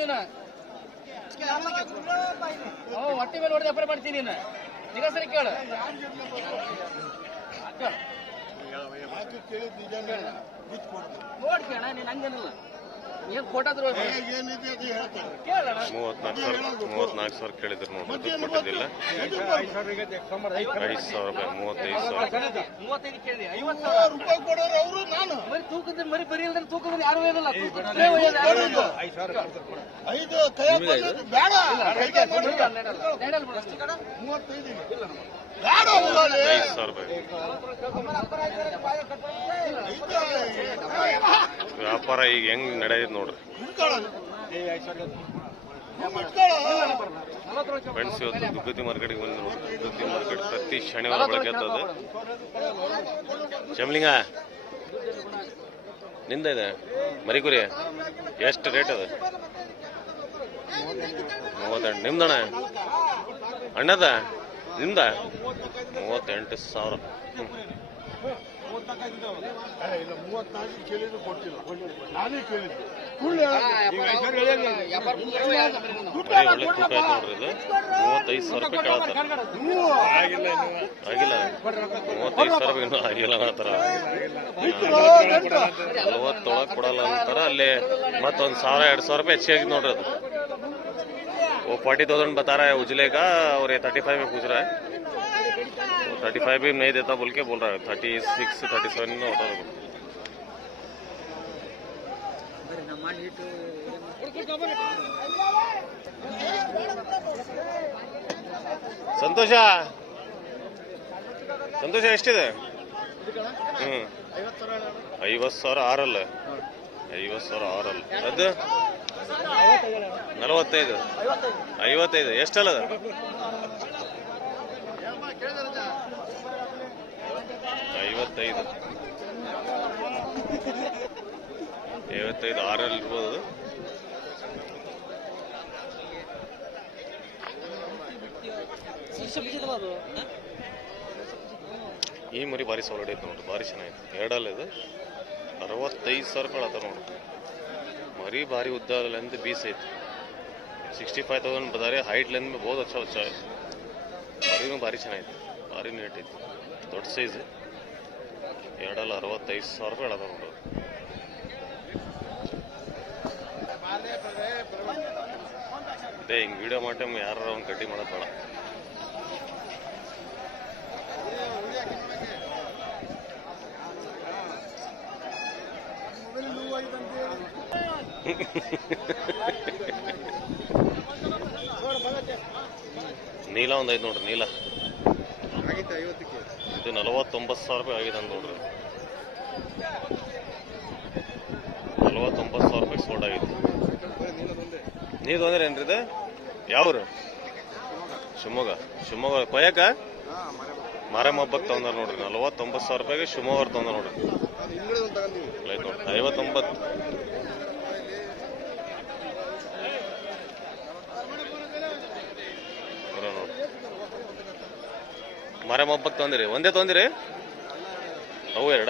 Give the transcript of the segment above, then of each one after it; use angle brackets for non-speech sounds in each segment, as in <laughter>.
ನೀನು. ಅವ ಹೊಟ್ಟೆ ಮೇಲೆ ಹೊಡೆದು ವ್ಯಾಪಾರ ಮಾಡ್ತೀನಿ ನೀನು. ಸರಿ ಕೇಳು. ನೋಡ್ಕೇಣ ನೀನ್ ಹಂಗೇನಿಲ್ಲ. ಏನ್ ಫೋಟೋ ಮೂವತ್ನಾಲ್ಕು ಸಾವಿರ ಮೂವತ್ನಾಲ್ಕು ಸಾವಿರ ಕೇಳಿದ್ರು ನೋಡಿ ದುಡ್ಡು ಕೊಟ್ಟಿದ್ದಿಲ್ಲ ಐದು ಸಾವಿರ ರೂಪಾಯಿ ಮೂವತ್ತೈದು ಸಾವಿರ. ಮೂವತ್ತೈದು ಕೇಳಿ ಐವತ್ತು ಸಾವಿರ. ರೂಪಾಯಿ ಕೊಡೋರು ಅವರು ನಾನು. ಮರಿ ತೂಕದ ಮರಿ ಬರಿ ಇಲ್ದ್ರೆ ತೂಕದ ಯಾರು? ಐದು ಕೈ ಬೇಡ. ಮೂವತ್ತೈದು ಬೇಡ ಐದು ಸಾವಿರ ರೂಪಾಯಿ. ವ್ಯಾಪಾರ ಈಗ ಹೆಂಗ್ ನಡೆಯೋದು ನೋಡ್ರಿ. ಫ್ರೆಂಡ್ಸ್ ಇವತ್ತು ದುಗ್ಗತಿ ಮಾರ್ಕೆಟ್ಗೆ ಬಂದು ನೋಡಿ ದುಗ್ಗತಿ ಮಾರ್ಕೆಟ್ ಪ್ರತಿ ಶನಿವಾರ ಬೆಳಗ್ಗೆ ಅದು ಶಮ್ಲಿಂಗ ನಿಂದ ಇದೆ? ಮರಿಕುರಿ ಎಷ್ಟು ರೇಟ್ ಅದ? ಮೂವತ್ತೆಂಟು. ನಿಮ್ದಣ್ಣ? ಅಣ್ಣದ? ನಿಮ್ದ? ಮೂವತ್ತೆಂಟು ಸಾವಿರ. ಇಲ್ಲ ಮೂವತ್ನಾಲ್ಕು ಕೇಳಿದ್ರು ಕೊಡ್ತಿಲ್ಲ ನಾನೇ ಕೇಳಿದ್ದು ಸುಳ್ಳು ವ್ಯಾಪಾರ ಮುಂದುವರೆದು ಯಾರು ಬರೀ ನೀನು. ಬರೀ ಒಳ್ಳೆ ತೂಕ ಆಯ್ತು ನೋಡ್ರಿ ಇದು ಮೂವತ್ತೈದು ಸಾವಿರ ರೂಪಾಯಿ ಕೇಳತ್ತಾರ ನೀವು ಆಗಿಲ್ಲ ಮೂವತ್ತೈದು ಸಾವಿರ ರೂಪಾಯಿ ಇನ್ನೂ ಆಗಿಲ್ಲ ಅನ್ನತ್ತಾರ ಇಟ್ಕೊಳ್ಳೋ, ಗಂಟು. ನಲವತ್ತೊಳಗೆ ಕೊಡಲ್ಲ ಅಂತಾರ ಅಲ್ಲಿ ಮತ್ತೊಂದು ಸಾವಿರ ಎರಡು ಸಾವಿರ ರೂಪಾಯಿ ಹೆಚ್ಚಿಗೆ ಆಗಿದೆ ನೋಡ್ರಿ ಅದು वो फोर्टी थाउजेंड बता रहा है उजले का और ये थर्टी फाइव में पूछ रहा है थर्टी फाइव भी नहीं देता बोल के बोल रहा है थर्टी सिक्स थर्टी सेवन में होता है ಸಂತೋಷ ಸಂತೋಷ ಎಷ್ಟಿದೆ ಹ್ಮ್ ಐವತ್ತು ಸಾವಿರ ಆರಲ್ಲ ಐವತ್ತು ಸಾವಿರ ಆರಲ್ಲ ಅದು ನಲವತ್ತೈದು ಐವತ್ತೈದು ಎಷ್ಟಲ್ಲ ಐವತ್ತೈದು. ಐವತ್ತೈದು ಆರಲ್ಲಿ ಇರ್ಬೋದು. ಈ ಮರಿ ಭಾರಿ ಸೌಲಡ್ ಐತೆ ನೋಡ್ರಿ, ಭಾರಿ ಚೆನ್ನಾಗಿತ್ತು ಎರಡಲ್ಲಿ ಇದು. ಅರವತ್ತೈದು ಸಾವಿರ ರೂಪಾಯಿ ಆತ ನೋಡ್ರಿ. ಮರಿ ಭಾರಿ ಉದ್ದ ಲೆಂತ್ ಬೀಸ್ ಐತಿ. ಸಿಕ್ಸ್ಟಿ ಫೈವ್ ತೌಸಂಡ್ ಬದಾರೆ ಹೈಟ್ ಲೆಂತ್ ಬಹುದು ಹಚ್ಚ ಹಚ್ಚ. ಮರಿನೂ ಭಾರಿ ಚೆನ್ನಾಗಿತ್ತು ಭಾರಿ ನೀಟ್ ಐತಿ. ದೊಡ್ಡ ಸೈಜ್ ಎರಡಲ್ಲ ಅರವತ್ತೈದು ಸಾವಿರ ರೂಪಾಯಿ ಹೇಳದ ನೋಡು. ಅದೇ ಹಿಂಗೆ ವಿಡಿಯೋ ಮಾಡಿ ಯಾರು ಅವ್ನು ಕಡ್ಡಿ ಮಾಡೋದು ಬೇಡ. <laughs> ನೀಲ ಒಂದು ಐದು ನೋಡ್ರಿ, ನೀಲ. ಇದು ನಲವತ್ತೊಂಬತ್ತು ಸಾವಿರ ರೂಪಾಯಿ ಆಗಿದೆ ಅಂತ ನೋಡ್ರಿ. ನಲವತ್ತೊಂಬತ್ತು ಸಾವಿರ ರೂಪಾಯಿ ಸೋಲ್ಡ್ ಆಗಿದೆ. ನೀರು ತೊಂದ್ರೆ ಏನ್ರಿ ಇದು? ಯಾವ್ರು? ಶಿವಮೊಗ್ಗ. ಶಿವಮೊಗ್ಗ. ಕೊಯ್ಯಕ ಮಾರಮ್ಮ ಹಬ್ಬಕ್ಕೆ ತೊಂದ್ರೆ ನೋಡ್ರಿ. ನಲವತ್ತೊಂಬತ್ತು ಸಾವಿರ ರೂಪಾಯಿಗೆ ಶಿವಮೊಗ್ಗ ತೊಂದ್ರೆ ನೋಡ್ರಿ. ಐವತ್ತೊಂಬತ್ತು ಬರೋ ನೋಡ್ರಿ ಮಾರಮ್ಮ ಮಬ್ಬಕ್ ತೊಂದಿರಿ. ಒಂದೇ ತೊಂದಿರಿ? ಅವು ಎರಡ?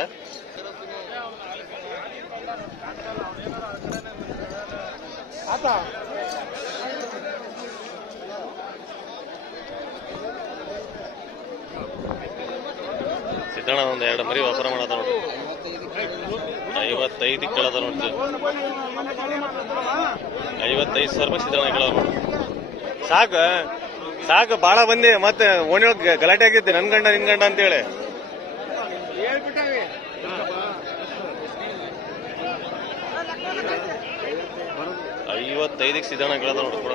ಸಿದ್ದಣ್ಣ ಒಂದು ಎರಡು ಮರಿ ವ್ಯಾಪಾರ ಮಾಡದ ನೋಡ್ರಿ. ಐವತ್ತೈದು ಕೇಳದ ನೋಡ್ರಿ. ಐವತ್ತೈದು ಸಾವಿರ ರೂಪಾಯಿ ಸಿದ್ದಣ್ಣ ಸಾಕು. ಸಾಕು, ಬಾಳ ಬಂದಿ, ಮತ್ತೆ ಓಣಿಯೊಳಗೆ ಗಲಾಟೆ ಆಗಿದ್ದೆ, ನನ್ ಗಂಡ, ನಿನ್ ಗಂಡ ಅಂತೇಳಿ. ಐವತ್ತೈದಕ್ಕೆ ಸಿದ್ದಣ್ಣ ಕೇಳದ ನೋಡ್ರಿ ಕೂಡ.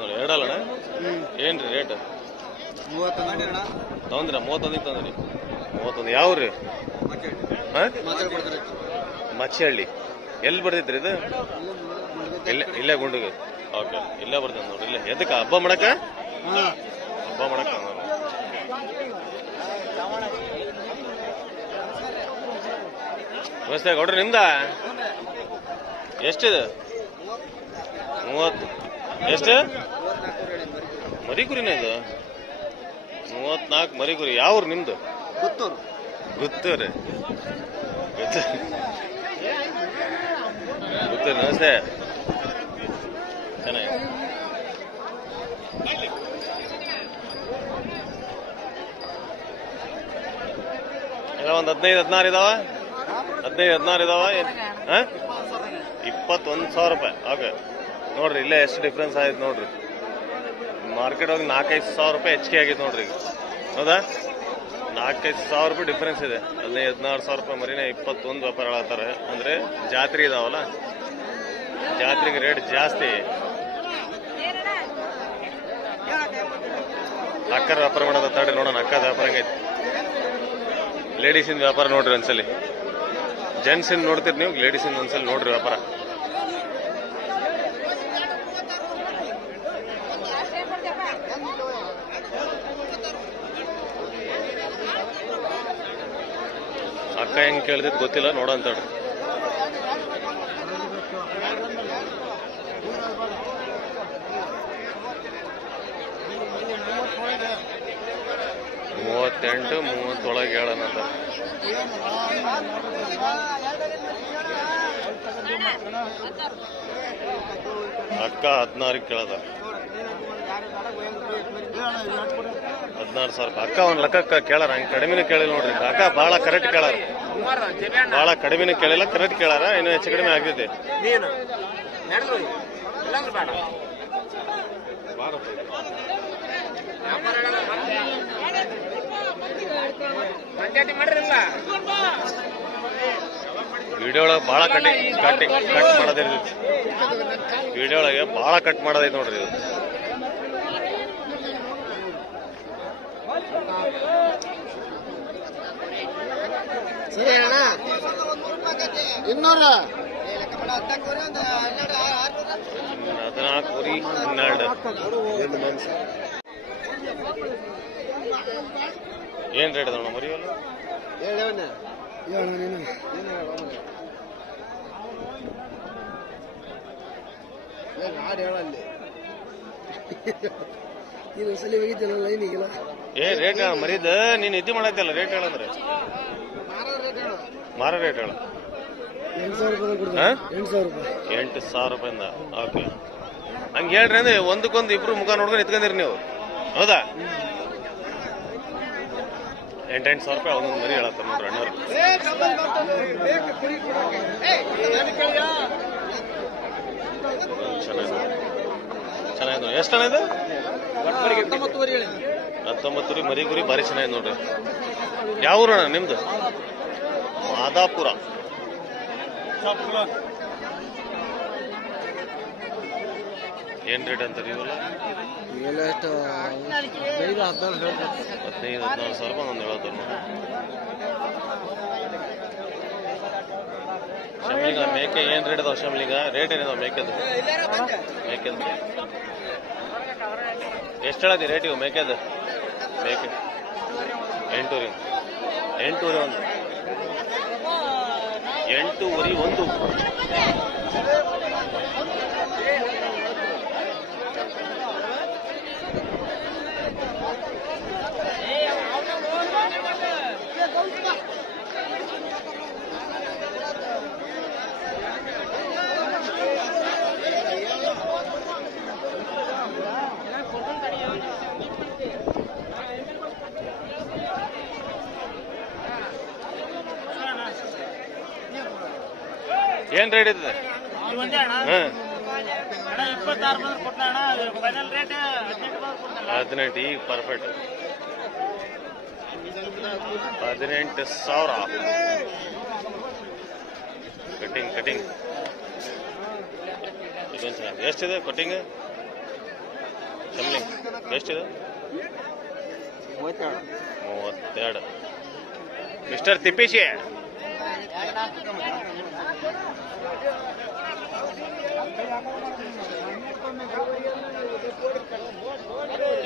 ನೋಡಿ, ಎರಡಲ್ಲಣ್ಣ? ಏನ್ರಿ ರೇಟ್ ತಗೊಂಡ್ರ ಮೂವತ್ತೊಂದಿಗೆ ತೊಂದ್ರೆ ಮೂವತ್ತೊಂದು ಯಾವ್ರಿ? ಹಾ? ಮಚ್ಚಹಳ್ಳಿ ಎಲ್ಲಿ ಬರ್ತೈತ್ರಿ ಇದು? ಇಲ್ಲೇ ಇಲ್ಲೇ ಗುಂಡಿಗೆ. ಓಕೆ ಇಲ್ಲೇ ಬರ್ತೀನಿ ನೋಡ್ರಿ ಇಲ್ಲೇ. ಎದಕ್ಕೆ? ಹಬ್ಬ ಮಾಡಕ ಹಬ್ಬ ಮಾಡಕ ವ್ಯವಸ್ಥೆ ಗೌಡ್ರಿ ನಿಮ್ದ? ಎಷ್ಟಿದೆ? ಮೂವತ್ತು. ಎಷ್ಟು? ಮರಿ ಕುರಿನೇ ಇದು? ಮೂವತ್ನಾಲ್ಕು ಮರಿಗುರಿ ಯಾವ್ರು ನಿಮ್ದು? ಪುತ್ತೂರು. ಗೊತ್ತೂರಿ ಗೊತ್ತೂರು ನಮಸ್ತೆ. ಚೆನ್ನಾಗಿ. ಎಲ್ಲ ಒಂದು ಹದಿನೈದು ಹದಿನಾರು ಇದಾವ? ಹದಿನೈದು ಹದಿನಾರು ಇದಾವ? ಹಾಂ? ಇಪ್ಪತ್ತೊಂದು ಸಾವಿರ ರೂಪಾಯಿ. ಓಕೆ. ನೋಡ್ರಿ ಇಲ್ಲೇ ಎಷ್ಟು ಡಿಫ್ರೆನ್ಸ್ ಆಯ್ತು ನೋಡ್ರಿ. ಮಾರ್ಕೆಟ್ ಹೋಗಿ ನಾಲ್ಕೈದು ಸಾವಿರ ರೂಪಾಯಿ ಹೆಚ್ಚಿಗೆ ಆಗೈತೆ ನೋಡ್ರಿ ಈಗ. ಹೌದಾ? ನಾಲ್ಕೈದು ಸಾವಿರ ರೂಪಾಯಿ ಡಿಫ್ರೆನ್ಸ್ ಇದೆ. ಹದಿನೈದು ಹದಿನಾರು ಸಾವಿರ ರೂಪಾಯಿ ಮರಿನೇ ಇಪ್ಪತ್ತೊಂದು ವ್ಯಾಪಾರ ಹೇಳ್ತಾರೆ ಅಂದರೆ ಜಾತ್ರೆ ಇದಾವಲ್ಲ? ಜಾತ್ರೆಗೆ ರೇಟ್ ಜಾಸ್ತಿ. ಅಕ್ಕರ ವ್ಯಾಪಾರ ಮಾಡೋದ ತಡೆ ನೋಡೋಣ. ಅಕ್ಕದ ವ್ಯಾಪಾರ ಹಂಗೈತಿ? ಲೇಡೀಸಿನ ವ್ಯಾಪಾರ ನೋಡ್ರಿ ಒಂದ್ಸಲಿ. ಜೆಂಟ್ಸಿಂದ ನೋಡ್ತೀರಿ ನೀವು ಲೇಡೀಸಿಂದ ಒಂದ್ಸಲಿ ನೋಡ್ರಿ ವ್ಯಾಪಾರ. ಅಕ್ಕ ಹೆಂಗ್ ಗೊತ್ತಿಲ್ಲ ಗೊತ್ತಿಲ್ಲ ನೋಡಂತ ಮೂವತ್ತೆಂಟು ಮೂವತ್ತೊಳಗೆ ಹೇಳೋಣ ಅಂತ. ಅಕ್ಕ ಹದಿನಾರಕ್ಕೆ ಕೇಳದ. ಹದಿನಾರು ಸಾವಿರ ಅಕ್ಕ ಒಂದು ಲೆಕ್ಕ ಕೇಳಾರ ಹಂಗೆ ಕಡಿಮೆ ಕೇಳಿಲ್ಲ ನೋಡ್ರಿ. ಅಕ್ಕ ಭಾಳ ಕರೆಕ್ಟ್ ಕೇಳಾರ. ಭಾಳ ಕಡಿಮೆ ಕೇಳಿಲ್ಲ ಕರೆಕ್ಟ್ ಕೇಳಾರ ಇನ್ನು ಹೆಚ್ಚು ಕಡಿಮೆ ಆಗಿದೆ ವಿಡಿಯೋ ಒಳಗೆ ಭಾಳ ಕಟ್ಟಿ ಕಟ್ಟಿ ಕಟ್ ಮಾಡೋದಿರ್ತೈತಿ ವಿಡಿಯೋ ಒಳಗೆ ಭಾಳ ಕಟ್ ಮಾಡೋದೈತಿ ನೋಡ್ರಿ ಇದು. ಸರಿ ಅಣ್ಣ. ಇನ್ನೂರ. ಹದಿನಾಲ್ಕು ಕುರಿ ಹನ್ನೆರಡು ಏನ್ ರೇಟ್ ಅದಣ್ಣ ಮರಿ ಅಲ್ಲ ಹಾಡು ನೀನು. ಇನ್ನೊಂದ್ಸಲಿ ಹೋಗಿದ್ದಲ್ಲ ಲೈನಿಗೆಲ್ಲ ಏ, ರೇಟ್ ಹೇಳ ಮರಿದ ನೀನ್ ಇದ್ದಿ ಮಾಡೈತಲ್ಲ, ರೇಟ್ ಹೇಳಂದ್ರೆ ಮಾರ ರೇಟ್ ಹೇಳ. ಎಂಟು ಸಾವಿರ ರೂಪಾಯಿಂದ, ಓಕೆ. ಹಂಗೆ ಹೇಳ್ರಿ ಅಂದ್ರೆ ಒಂದಕ್ಕೊಂದು ಇಬ್ರು ಮುಖ ನೋಡ್ಕೊಂಡು ಇತ್ಕೊಂಡಿರಿ ನೀವು. ಹೌದಾ? ಎಂಟೆಂಟು ಸಾವಿರ ರೂಪಾಯಿ ಒಂದೊಂದು ಮರಿ ಹೇಳತ್ತ ನೋಡ್ರಿ ಅಣ್ಣವ್ರು. ಚೆನ್ನಾಗಿದೆ. ಚೆನ್ನಾಗಿದೆ. ಎಷ್ಟು ಹಣ ಇದು? ಹತ್ತೊಂಬತ್ತು ರೀ ಮರಿ ಗುರಿ ಭಾರಿ ಚೆನ್ನಾಗಿದೆ ನೋಡ್ರಿ. ಯಾವ ಊರಣ್ಣ ನಿಮ್ದು? ಮಾದಾಪುರ. ಏನ್ ರೇಟ್ ಅಂತಾರೆ ಇವೆಲ್ಲ ಹದಿನೈದು ಹದಿನಾರು ಸಾವಿರ ರೂಪಾಯಿ ಒಂದು ಹೇಳೋದು ಶಮಲಿಂಗ ಮೇಕೆ ಏನ್ ರೇಟ್ ಅದಾವ ಶಮಲಿಂಗ ರೇಟ್ ಏನಿದಾವ ಮೇಕೆದು? ಮೇಕೆದು. ಎಷ್ಟು ಹೇಳದಿ ರೇಟ್ ಇವು ಮೇಕೆದು? ಮೇಕೆ. ಎಂಟೂರಿ. ಎಂಟೂರಿ ಒಂದು. ಎಂಟೂವರಿ ಒಂದು. ಏನ್ ರೇಟ್ ಇದೆ ಹ್ಮ್ ಹದಿನೆಂಟು ಈಗ ಪರ್ಫೆಕ್ಟ್ ಹದಿನೆಂಟು ಸಾವಿರ. ಕಟಿಂಗ್ ಕಟಿಂಗ್ ಇದೊಂದು ಚೆನ್ನಾಗಿದೆ ಎಷ್ಟಿದೆ ಕಟಿಂಗ್ ಶಮ್ಲಿಂಗ್ ಎಷ್ಟಿದೆ? ಮೂವತ್ತೆರಡು. ಮಿಸ್ಟರ್ ತಿಪ್ಪೇಶಿ.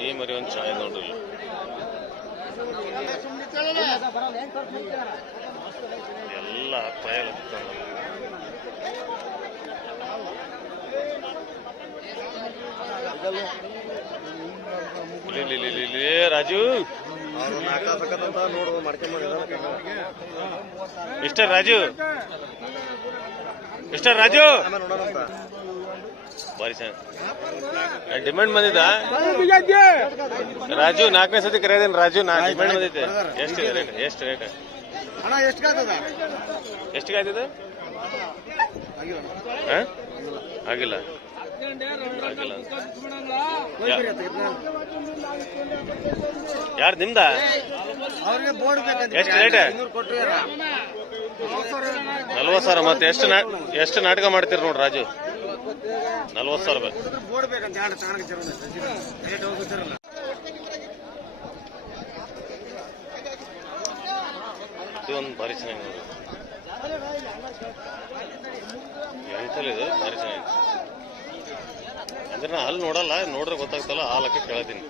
ಈ ಮರಿ ಒಂದು ಚಾಯ್ ನೋಡ್ರಿ. ಎಲ್ಲ ಪಯಲ್ ರಾಜು ಇಲ್ಲಿ, ಇಲ್ಲಿ, ಏ, ರಾಜು. ಮಿಸ್ಟರ್ ರಾಜು? ಡಿಮಾಂಡ್ ಬಾರಿ ಸರ್. ಡಿಮ್ಯಾಂಡ್ ಬಂದಿದ್ದ? ರಾಜು ನಾಲ್ಕನೇ ಸತಿ ಕರೆಯೋದೇನು ರಾಜು? ನಾ ಡಿಮ್ಯಾಂಡ್ ಬಂದಿದ್ದೆ. ಎಷ್ಟು ರೇಟ್ ಎಷ್ಟು ರೇಟ್ ಎಷ್ಟು ಕಾಯ್ತದ? ಎಷ್ಟು ಆಗಿಲ್ಲ. ಆಗಿಲ್ಲ. ಯಾರು ನಿಮ್ದ? ಎಷ್ಟು ರೇಟ್ ನಲ್ವತ್ತು ಸಾವಿರ ಮತ್ತೆ ಎಷ್ಟು ನಾ ಎಷ್ಟು ನಾಟಕ ಮಾಡ್ತೀರಿ ನೋಡ್ರಿ ರಾಜು? ನಲ್ವತ್ತು ಸಾವಿರ ರೂಪಾಯಿ ಬೋರ್ಡ್ ಬೇಕಂತ ಎರಡು ತಗೊಂಡು ರೇಟ್ ಹೋಗುತ್ತಾರಲ್ಲ ಇದು ಒಂದು ಭಾರಿ ಚೆನ್ನಾಗಿ ನೋಡ್ರಿ. ಎಂತಲ್ಲ ಇದು? ಭಾರಿ ಚೆನ್ನಾಗಿದೆ ಅಂದ್ರೆ ನಾ ಅಲ್ಲಿ ನೋಡಲ್ಲ, ನೋಡ್ರೆ ಗೊತ್ತಾಗ್ತಲ್ಲ, ಆ ಲೆಕ್ಕ ಕೇಳತೀನಿ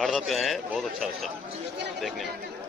झाड़ देते हैं बहुत अच्छा लगता है देखने में।